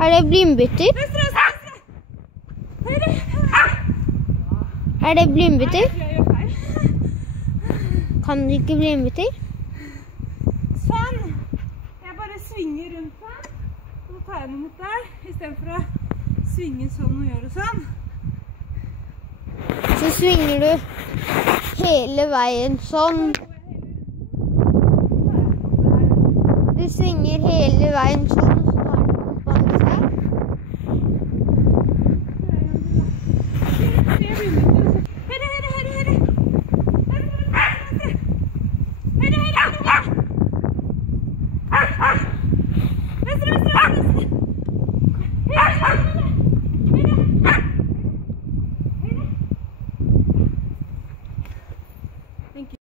Er det blindbytter? Er det blindbytter? Kan du ikke blindbytter? Sånn. Jeg bare svinger rundt her. Så tar jeg den mot der, i stedet for å svinge sånn og gjøre sånn. Så svinger du hele veien sånn. Du svinger hele veien sånn.